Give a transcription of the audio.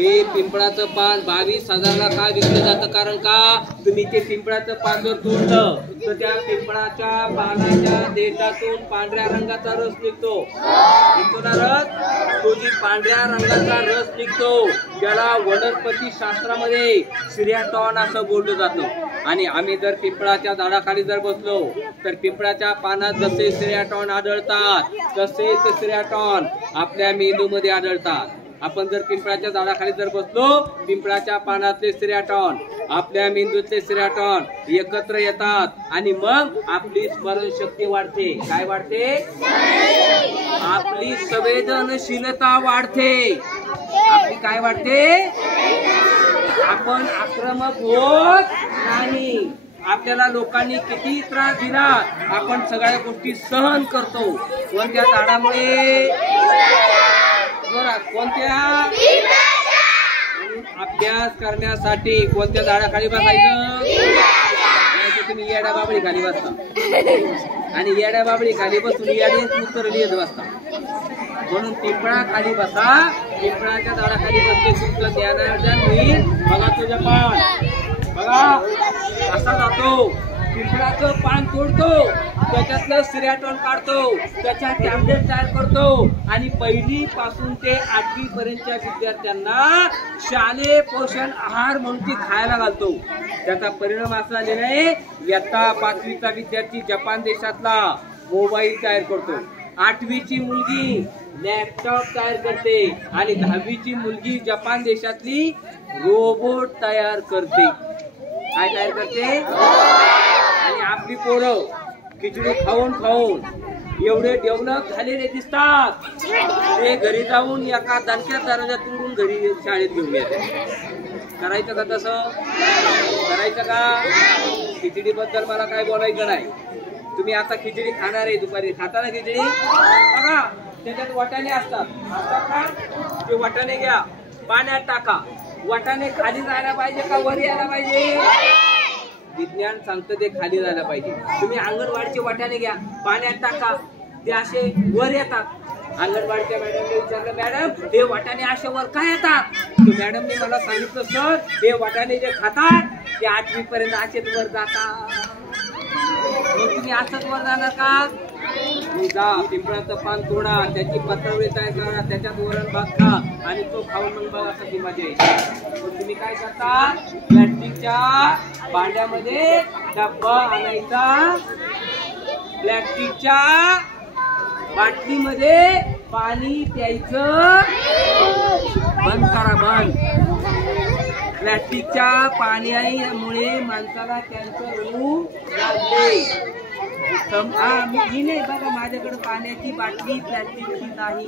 हे पिंपळाचं पान 22,000ला का विकलं जातं? कारण का तुम्ही ते पिंपळाचं पान जर तोडलं तर त्या पिंपळाच्या पानाच्या देठातून पांढऱ्या रंगाचा रस निघतो. ना रस, तो जी पांढऱ्या रंगाचा रस निघतो त्याला वनस्पती शास्त्रामध्ये सिरॅटॉन असं बोललं जातं. आणि आम्ही जर पिंपळाच्या झाडाखाली जर बसलो तर पिंपळाच्या पानात जसे सिरॅटॉन आढळतात तसेच सिरॅटॉन आपल्या मेंदूमध्ये आढळतात. आपण जर पिंपळाच्या झाडाखाली जर बसलो, पिंपळाच्या पानातले सिरॅटॉन आपल्या मेंदूतले सिरॅटॉन एकत्र येतात आणि मग आपली स्मरणशक्ती वाढते. काय वाढते? आपली संवेदनशीलता वाढते. आपली काय वाढते? आपण आक्रमक होत नाही. आपल्याला लोकांनी किती त्रास दिला आपण सगळ्या गोष्टी सहन करतो. कोणत्या झाडामुळे? कोणत्या? अभ्यास करण्यासाठी कोणत्या झाडाखाली बसायचं? तुम्ही येड्या बाबळी खाली बसता आणि येड्या बाबळी खाली बसून येड्याच उत्तर लिहित बसता. म्हणून पिंपळा खाली बसा. पिंपळाच्या झाडाखाली बसले तुमचं ज्ञानार्जन होईल. बघा तुझं पान बघा असा जातो. पिंपळाचं पान तोडतो, त्याच्यातलं सिरॅटॉन काढतो, त्याच्या टॅबलेट तयार करतो आणि 1ली पासून ते 8वी पर्यंतच्या विद्यार्थ्यांना शालेय पोषण आहार म्हणून ती खायला घालतो. त्याचा परिणाम असा झालेला आहे, इयत्ता 5वीचा विद्यार्थी जपान देशातला मोबाईल तयार करतो, 8वीची मुलगी लॅपटॉप तयार करते आणि 10वीची मुलगी जपान देशातली रोबोट तयार करते. काय तयार करते? आणि आपली पोरं खिचडी खाऊन खाऊन एवढे डेव्हलप झालेले दिसतात, ते घरी जाऊन एका दणक्यात दरवाजा तोडून घरी शाळेत घेऊन येतात. करायचं का तसं? करायचं का? खिचडी बद्दल मला काय बोलायचं नाही. तुम्ही आता खिचडी खाणार आहे, दुपारी खाता ना खिचडी? बघा त्याच्यात वाटाणे असतात. ते वाटाणे घ्या, पाण्यात टाका. वाटाणे खाली जायला पाहिजे का वर यायला पाहिजे? विज्ञान सांगतं ते खाली जायला पाहिजे. तुम्ही अंगणवाडीचे वाटाणे घ्या, पाण्यात टाका, ते असे वर येतात. अंगणवाडीच्या मॅडमने विचारलं, मॅडम हे वाटाणे असे वर काय येतात? मॅडमने मला सांगितलं, सर हे वाटाणे जे खातात ते 8वी पर्यंत असेच वर जातात. मग तुम्ही असंच वर जाणार का? जा पिंपळाचं पान तोडा, त्याची पत्रावळी तयार करा, त्याच्यात वरण भात खा आणि तो खाऊन मग बघा कशी मजा येईल. पण तुम्ही काय करता? प्लॅस्टिकच्या भांड्यामध्ये डब्बा आणायचा, प्लॅस्टिकच्या बाटलीमध्ये पाणी प्यायचं बंद करा. बंद. प्लॅस्टिकच्या पाण्यामुळे माणसाला कॅन्सर होऊ लागले. मी नाही बघा, माझ्याकडे पाण्याची बाटली प्लॅस्टिकची नाही.